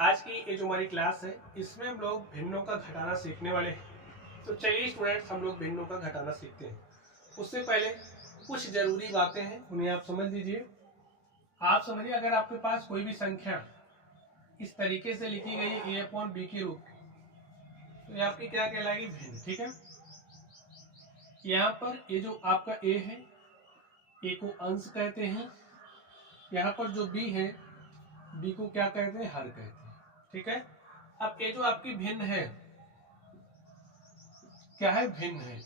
आज की ये जो हमारी क्लास है इसमें हम लोग भिन्नों का घटाना सीखने वाले हैं। तो चलिए स्टूडेंट्स, हम लोग भिन्नों का घटाना सीखते हैं। उससे पहले कुछ जरूरी बातें हैं, उन्हें आप समझ लीजिए। आप समझिए, अगर आपके पास कोई भी संख्या इस तरीके से लिखी गई है ए अपॉन बी के रूप में, तो ये आपकी क्या कहलाएगी? भिन्न। ठीक है, यहाँ पर ये जो आपका ए है, ए को अंश कहते हैं। यहाँ पर जो बी है, बी को क्या कहते हैं? हर कहते हैं। ठीक है, अब ये जो आपकी भिन्न है, क्या है? भिन्न है।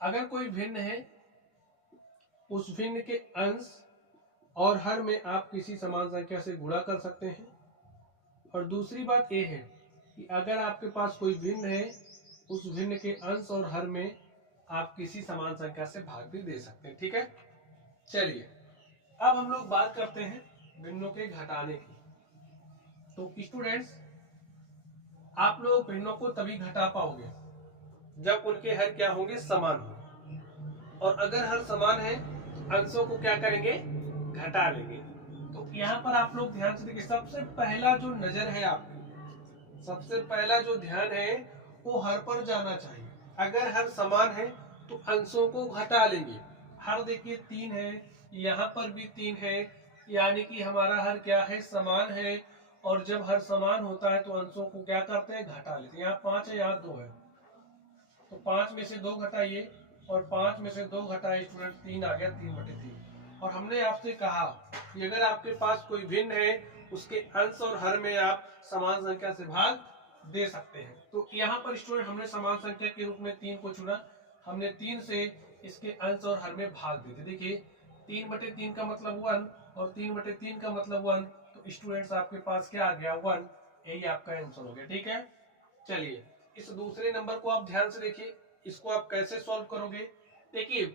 अगर कोई भिन्न है, उस भिन्न के अंश और हर में आप किसी समान संख्या से गुणा कर सकते हैं। और दूसरी बात यह है कि अगर आपके पास कोई भिन्न है, उस भिन्न के अंश और हर में आप किसी समान संख्या से भाग भी दे सकते हैं। ठीक है, चलिए अब हम लोग बात करते हैं भिन्नों के घटाने की। तो स्टूडेंट्स, आप लोग भिन्नों को तभी घटा पाओगे जब उनके हर क्या होंगे? समान होंगे। और अगर हर समान है, अंशों को क्या करेंगे? घटा लेंगे। तो यहाँ पर आप लोग ध्यान से देखिए, सबसे पहला जो नजर है आपकी, सबसे पहला जो ध्यान है वो हर पर जाना चाहिए। अगर हर समान है तो अंशों को घटा लेंगे। हर देखिए 3 है, यहाँ पर भी 3 है, यानी कि हमारा हर क्या है? समान है। और जब हर समान होता है तो अंशों को क्या करते हैं? घटा लेते हैं। यहाँ 5 है, यहाँ 2 है, तो 5 में से 2 घटाइए, और 5 में से 2 घटाइए स्टूडेंट, 3 आ गया, 3/3। और हमने आपसे कहा कि अगर आपके पास कोई भिन्न है, उसके अंश और हर में आप समान संख्या से भाग दे सकते हैं। तो यहाँ पर स्टूडेंट हमने समान संख्या के रूप में 3 को चुना। हमने 3 से इसके अंश और हर में भाग देते। देखिए 3/3 का मतलब 1 और 3/3 का मतलब 1, तो स्टूडेंट्स आपके पास क्या आ गया? 1। यही आपका आंसर हो गया। ठीक है, चलिए इस दूसरे नंबर को आप ध्यान से देखिए, इसको आप कैसे सॉल्व करोगे? देखिए,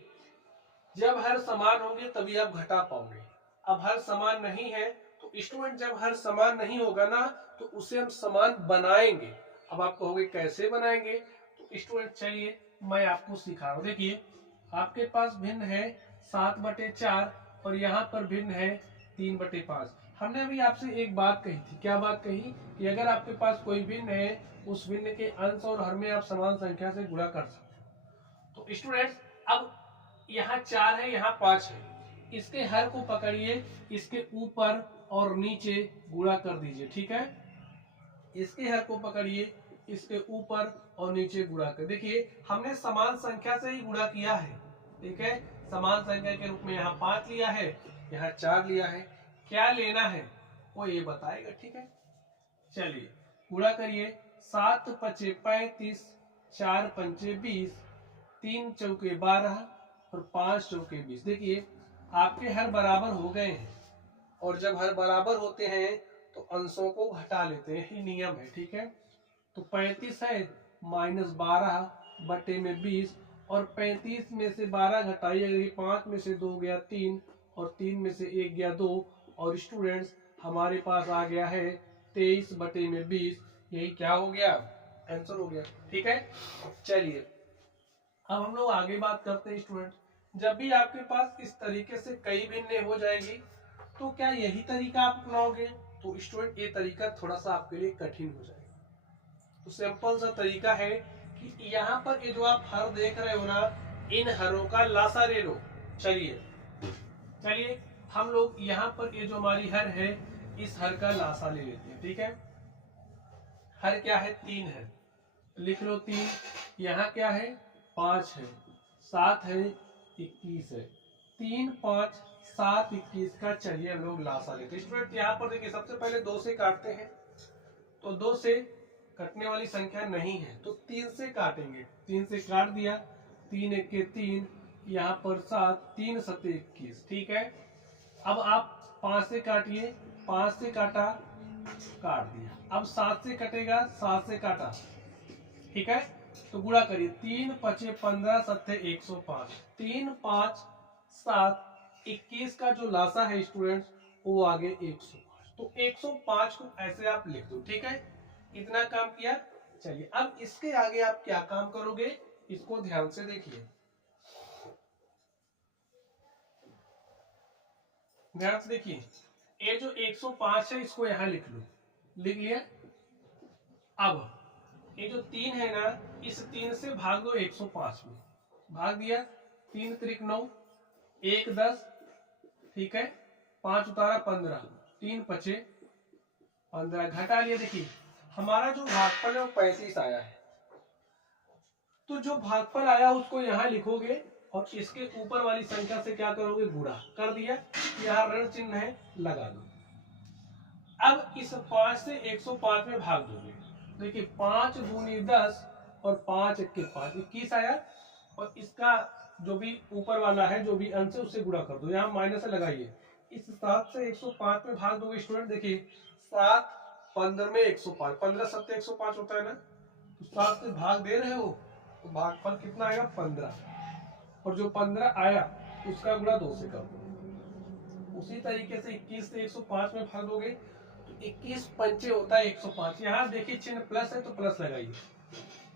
जब हर समान होंगे तभी आप घटा पाओगे। अब हर समान नहीं है, तो स्टूडेंट जब हर समान नहीं होगा ना, तो उसे हम समान बनाएंगे। अब आप कहोगे कैसे बनाएंगे? तो स्टूडेंट चलिए मैं आपको सिखा रहा हूं। देखिए, आपके पास भिन्न है 7/4 और यहाँ पर भिन्न है 3/5। हमने अभी आपसे एक बात कही थी। क्या बात कही? कि अगर आपके पास कोई भिन्न है, उस भिन्न के अंश और हर में आप समान संख्या से गुणा कर सकते हो। तो स्टूडेंट्स, अब यहाँ 4 है, यहाँ 5 है, इसके हर को पकड़िए, इसके ऊपर और नीचे गुणा कर दीजिए। ठीक है, इसके हर को पकड़िए, इसके ऊपर और नीचे गुणा कर। देखिए हमने समान संख्या से ही गुणा किया है। ठीक है, समान संख्या के रूप में यहाँ 5 लिया है, यहाँ 4 लिया है। क्या लेना है वो ये बताएगा। ठीक है, चलिए गुणा करिए। 7×5 35, 4×5 20, 3×4 12 और 5×4 20। देखिए आपके हर बराबर हो गए हैं, और जब हर बराबर होते हैं तो अंशों को घटा लेते हैं, ही नियम है। ठीक है, तो 35 है -12/20, और 35 में से 12 घटाइए, 5 में से 2 गया 3, और 3 में से 1 गया 2, और स्टूडेंट्स हमारे पास आ गया है 23/20। यही क्या हो गया? आंसर हो गया। ठीक है, चलिए अब हम लोग आगे बात करते हैं। स्टूडेंट, जब भी आपके पास इस तरीके से कई भिन्न हो जाएगी, तो क्या यही तरीका आप अपनाओगे? तो स्टूडेंट ये तरीका थोड़ा सा आपके लिए कठिन हो जाएगा। तो सिंपल सा तरीका है कि यहाँ पर ये जो आप हर देख रहे हो ना, इन हरों का लासा ले लो। चलिए चलिए हम लोग यहाँ पर ये जो हमारी हर है, इस हर का लासा ले लेते हैं। ठीक है, हर क्या है? 3 है, लिख लो 3। यहाँ क्या है? 5 है, 7 है, 21 है। 3 5 7 21 का चलिए हम लोग लासा लेते हैं। स्टूडेंट यहाँ पर देखिए, सबसे पहले 2 से काटते हैं, तो 2 से कटने वाली संख्या नहीं है, तो 3 से काटेंगे। 3 से काट दिया, 3 1 के 3, यहाँ पर 7, 3 7 21। ठीक है, अब आप 5 से काटिए, 5 से काटा, काट दिया। अब 7 से कटेगा, 7 से काटा। ठीक है, तो गुणा करिए, 3 5 15 7 105। 3 5 7 21 का जो लासा है स्टूडेंट्स, वो आगे 105। तो 105 को ऐसे आप लिख दो। ठीक है, इतना काम किया। चलिए अब इसके आगे आप क्या काम करोगे, इसको ध्यान से देखिए, ध्यान से देखिए। ये जो 105 है, इसको यहां लिख लो। लिख लिया। अब ये जो 3 है ना, इस 3 से भाग दो 105 में, भाग दिया, 3 त्रिक 9, 1 10, ठीक है, 5 उतारा 15, 3 पचे 15, घटा लिया। देखिए हमारा जो भागफल है वो 35 आया है, तो जो भागफल आया उसको यहाँ लिखोगे और इसके ऊपर वाली संख्या से क्या करोगे, गुणा कर दिया, यहाँ ऋण चिन्ह है, लगा दो। अब इस 5 से 105 में भाग दोगे, देखिए 5 दूनी 10 और 5 एक्के 5, 21 आया, और इसका जो भी ऊपर वाला है जो भी अंश है उससे गुणा कर दो, यहाँ माइनस लगाइए। इस 7 से 105 में भाग दोगे स्टूडेंट, देखिए 7 15 में 105, 15 7 105 होता है ना, तो 7 से भाग दे रहे हो तो भागफल कितना आएगा 15, और जो 15 आया उसका गुणा 2 से कर दो। उसी तरीके से 21 से 105 में भाग दोगे तो 21 पंचे होता है 105, यहाँ देखिए चिन्ह प्लस है तो प्लस लगाइए,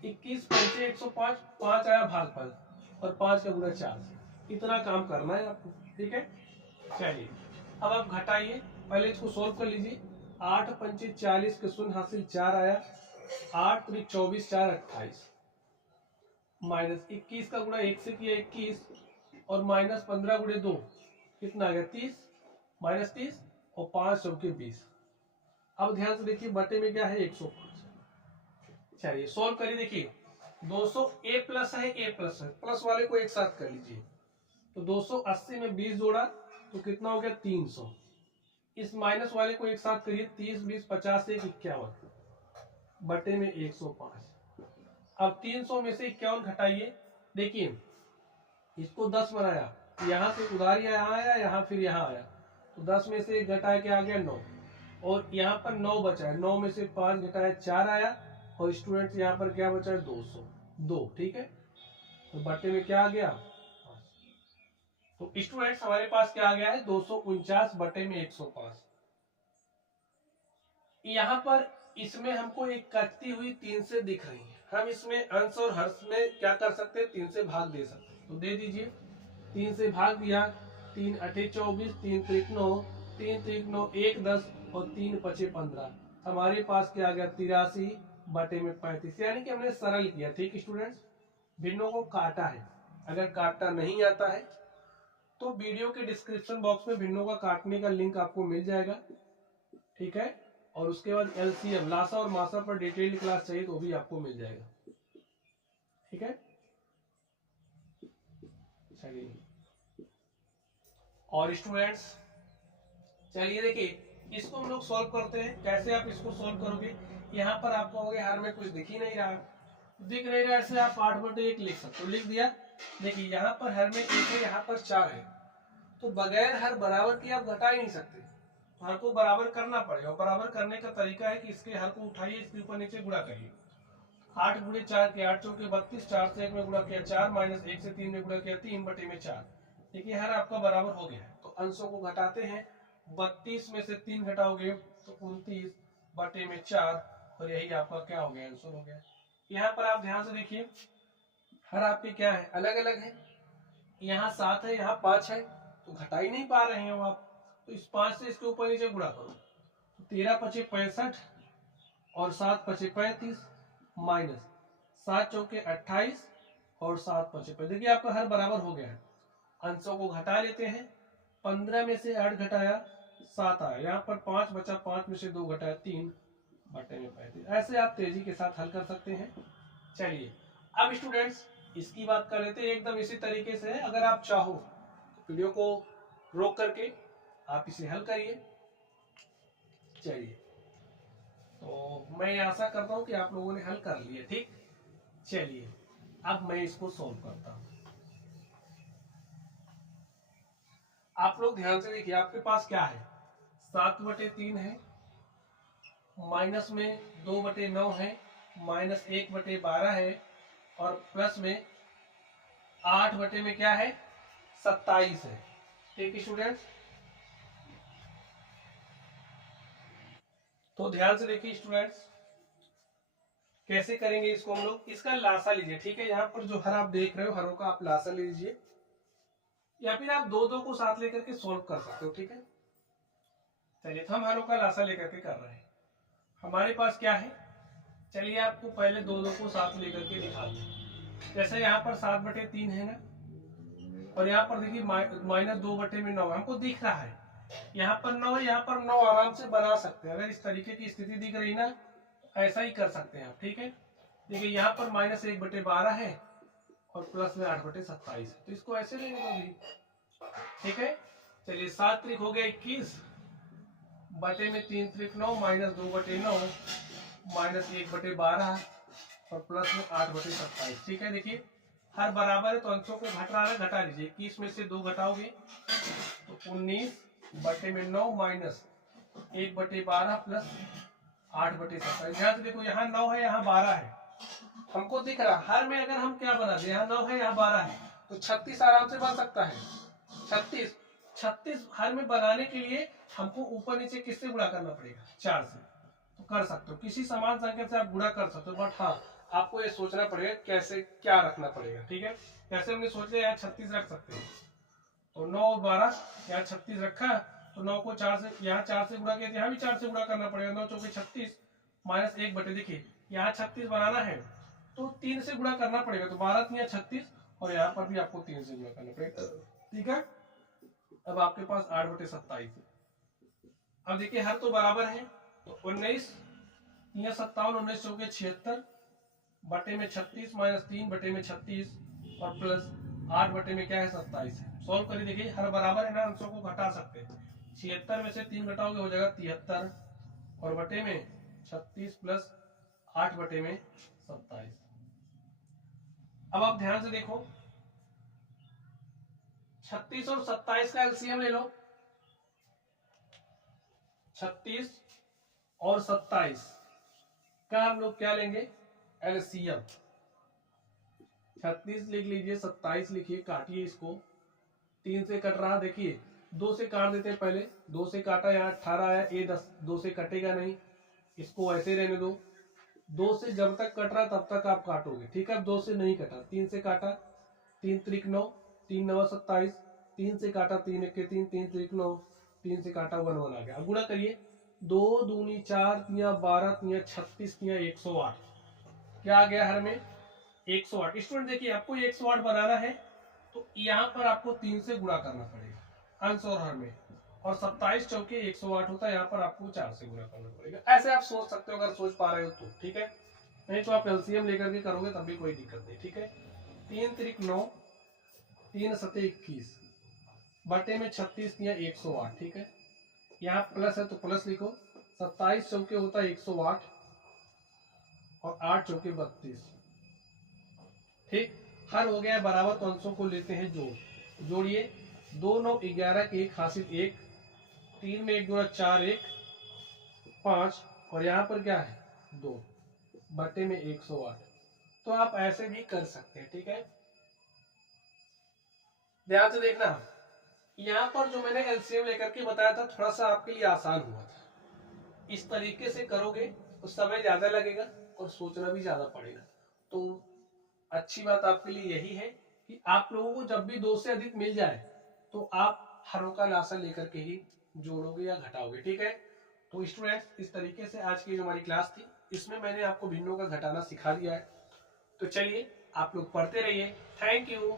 21 पंचे 105, 5 आया भागफल और 5 का गुणा 4 से, इतना काम करना है आपको, ठीक है। चलिए अब आप घटाइए, पहले इसको सोल्व कर लीजिए। 8 पंचे 40 के शून्य हासिल 4 आया, 8 त्रिक 24, 4 28, माइनस 21 का गुणा 1 से किया 21, और माइनस 15 गुणे 2 कितना आ गया 30, माइनस 30 और 5 चौके 20। अब ध्यान से देखिए बटे में क्या है 105। चलिए सोल्व करिए, देखिए 200 ए प्लस है, ए प्लस है, प्लस वाले को एक साथ कर लीजिए, तो 280 में 20 जोड़ा तो कितना हो गया 300, इस माइनस वाले को एक साथ करिए, 30 20 50 से 51 बटे में 105। अब 300 में से 51 घटाइए, देखिए इसको 10 बनाया, यहाँ से उधार यहाँ आया, यहाँ फिर यहाँ आया, तो 10 में से 1 घटाया क्या आ गया 9, और यहाँ पर 9 बचा है, 9 में से 5 घटाया 4 आया, और स्टूडेंट्स यहाँ पर क्या बचा है 202, ठीक है, तो बटे में क्या आ गया, तो स्टूडेंट्स हमारे पास क्या आ गया है 249 बटे में 105। यहाँ पर इसमें हमको एक कटती हुई 3 से दिख रही है, हम इसमें अंश और हर्ष में क्या कर सकते हैं, 3 से भाग दे सकते हैं, तो दे दीजिए। 3 से भाग दिया, 3 अठे 24, 3 त्रिक 9, 3 त्रिक 9 1 10 और 3 पचे 15, हमारे पास क्या आ गया 83 बटे में 35, यानी कि हमने सरल किया, ठीक स्टूडेंट्स, भिन्नों को काटा है। अगर काटना नहीं आता है तो वीडियो के डिस्क्रिप्शन बॉक्स में भिन्नों का काटने का लिंक आपको मिल जाएगा, ठीक है, और उसके बाद एलसीएम लासा और मासा पर डिटेल्ड क्लास चाहिए तो भी आपको मिल जाएगा, ठीक है। चलिए और स्टूडेंट्स चलिए देखिए इसको हम लोग सॉल्व करते हैं, कैसे आप इसको सॉल्व करोगे, यहाँ पर आप कहोगे हर में कुछ दिख ही नहीं रहा, दिख नहीं रहा, ऐसे आप 8/1 लिख सकते हो, लिख दिया। देखिए यहाँ पर हर में 1 है, यहाँ पर 4 है, तो बगैर हर बराबर की आप घटा ही नहीं सकते, हर को बराबर करना पड़ेगा, बराबर करने का तरीका है कि इसके हर को उठाइए, इसके ऊपर नीचे गुणा करिए, 8 गुणे 4 के 8 चौके 32, 4 से 1 में गुणा किया 4, माइनस 1 से 3 में गुणा किया 3 बटे में 4, देखिए हर आपका बराबर हो गया है, तो अंशों को घटाते हैं, 32 में से 3 घटाओगे तो 29 बटे में 4, और यही आपका क्या हो गया आंसर हो गया। यहाँ पर आप ध्यान से देखिए हर आपके क्या है अलग अलग है, यहाँ 7 है, यहाँ 5 है, तो घटा ही नहीं पा रहे हो आप, तो इस 5 से इसके ऊपर नीचे गुणा करो, तो 13 पचे 65 और 7 पचे 35, माइनस 7 चौके 28 और 7 पचे 35, देखिए आपका हर बराबर हो गया है। अंशों को घटा लेते हैं, 15 में से 8 घटाया 7 आया, यहाँ पर 5 बचा, 5 में से 2 घटाया 3 बटे में 35, ऐसे आप तेजी के साथ हल कर सकते हैं। चलिए अब स्टूडेंट्स इसकी बात कर लेते हैं, एकदम इसी तरीके से है, अगर आप चाहो तो वीडियो को रोक करके आप इसे हल करिए। चलिए तो मैं आशा करता हूं कि आप लोगों ने हल कर लिया, ठीक। चलिए अब मैं इसको सॉल्व करता हूं, आप लोग ध्यान से देखिए, आपके पास क्या है 7/3 है, माइनस में 2/9 है, माइनस 1/12 है, और प्लस में 8 बटे में क्या है 27 है, ठीक स्टूडेंट्स। तो ध्यान से देखिए स्टूडेंट्स कैसे करेंगे इसको हम लोग, इसका लासा लीजिए, ठीक है, यहाँ पर जो हर आप देख रहे हो हरों का आप लासा लीजिए, या फिर आप दो दो को साथ लेकर के सॉल्व कर सकते हो, ठीक है। चलिए तो हम हरों का लासा लेकर के कर रहे हैं, हमारे पास क्या है, चलिए आपको पहले दो दो को साथ लेकर के दिखाते हैं। जैसे यहाँ पर 7/3 है ना, और यहाँ पर देखिए -2/9 हमको दिख रहा है, यहाँ पर 9 है, यहाँ पर 9 आराम से बना सकते हैं। अगर इस तरीके की स्थिति दिख रही ना, ऐसा ही कर सकते हैं आप, ठीक है। देखिए यहाँ पर -1/12 है और प्लस में 8/27 है, तो इसको ऐसे लेंगे तो भी ठीक है। चलिए 7 त्रिक हो गया 21, बटे में 3 त्रिक 9, -2/9 -1/12 और प्लस में 8/27, ठीक है। देखिए हर बराबर है तो अंशों को घट रहा है, घटा लीजिए। 21 में से 2 घटाओगे तो 19/9 -1/12 प्लस 8/27। ध्यान से देखो, यहाँ 9 है, यहाँ 12 है, हमको दिख रहा। हर में अगर हम क्या बना दे, यहाँ 9 है, यहाँ 12 है, तो 36 आराम से बन सकता है। 36 हर में बनाने के लिए हमको ऊपर नीचे किससे गुणा करना पड़ेगा, 4 से। तो कर सकते हो, किसी समान संख्या से आप गुणा कर सकते हो, बट हाँ आपको ये सोचना पड़ेगा कैसे क्या रखना पड़ेगा, ठीक है। कैसे हमने सोच लिया, यहाँ 36 रख सकते हैं, तो 9 और 12, यहाँ 36 रखा, तो 9 को 4 से, यहाँ 4 से गुणा किया, यहाँ भी 4 से गुणा करना पड़ेगा। 9 चौके 36 -1 बटे, देखिए यहाँ 36 बनाना है तो 3 से गुणा करना पड़ेगा, तो 12 × 36, और यहाँ पर भी आपको 3 से गुणा करना पड़ेगा, ठीक है। अब आपके पास 8/27 है। अब देखिए हर तो बराबर है, तो 19 × 57, 19 चौके 76 बटे में 36 -3 बटे में 36 और प्लस 8 बटे में क्या है 27 है। सॉल्व करिए, देखिए हर बराबर है ना, अंशों को घटा सकते हैं। 76 में से 3 घटाओगे हो जाएगा 73 और बटे में 36 प्लस 8 बटे में 27। अब आप ध्यान से देखो, 36 और 27 का एलसीएम ले लो। 36 और 27 का हम लोग क्या लेंगे, एलसीएम। 36 लिख लीजिए, 27 लिखिए, काटिए इसको, 3 से कट रहा, देखिए 2 से काट देते हैं पहले, 2 से काटा, यहाँ 18 आया, ये 10, 2 से कटेगा नहीं, इसको ऐसे रहने दो। 2 से जब तक कट रहा तब तक आप काटोगे, ठीक है। 2 से नहीं कटा, 3 से काटा, 3 त्रिक 9, 3 9 27, 3 से काटा, 3 1 3, 3 त्रिक 9, 3 से काटा, 1 1 आ गया। अब गुणा करिए, 2 दूनी 4, 3 12, 3 36, 3 108, क्या आ गया हर में 108। स्टूडेंट देखिए आपको 108 बनाना है तो यहाँ पर आपको 3 से गुणा करना पड़ेगा अंश और हर में, और 27 चौके 108 होता है, यहाँ पर आपको 4 से गुणा करना पड़ेगा। ऐसे आप सोच सकते हो अगर सोच पा रहे हो तो, ठीक है। नहीं तो आप एलसीएम लेकर के करोगे तब भी कोई दिक्कत नहीं, ठीक है। 3 त्रिक 9, 3 सते 21 बटे में 36 या 108, ठीक है। यहाँ प्लस है तो प्लस लिखो, 27 चौके होता है 108 और 8 चौके 32, ठीक। हर हो गया बराबर, तो अंशों को लेते हैं जोड़। जोड़िए, 2 9 11 के 1 हासिल 1, 3 में 1 गुणा 4 1 5, और यहाँ पर क्या है 2 बटे में 108। तो आप ऐसे भी कर सकते हैं, ठीक है। ध्यान से देखना, यहाँ पर जो मैंने एलसीएम लेकर के बताया था थोड़ा सा आपके लिए आसान हुआ था। इस तरीके से करोगे तो समय ज्यादा लगेगा और सोचना भी ज्यादा पड़ेगा। तो अच्छी बात आपके लिए यही है कि आप लोगों को जब भी 2 से अधिक मिल जाए तो आप हरों का लासा लेकर के ही जोड़ोगे या घटाओगे, ठीक है। तो स्टूडेंट्स, इस तरीके से आज की जो हमारी क्लास थी इसमें मैंने आपको भिन्नों का घटाना सिखा दिया है। तो चलिए आप लोग पढ़ते रहिए। Thank you.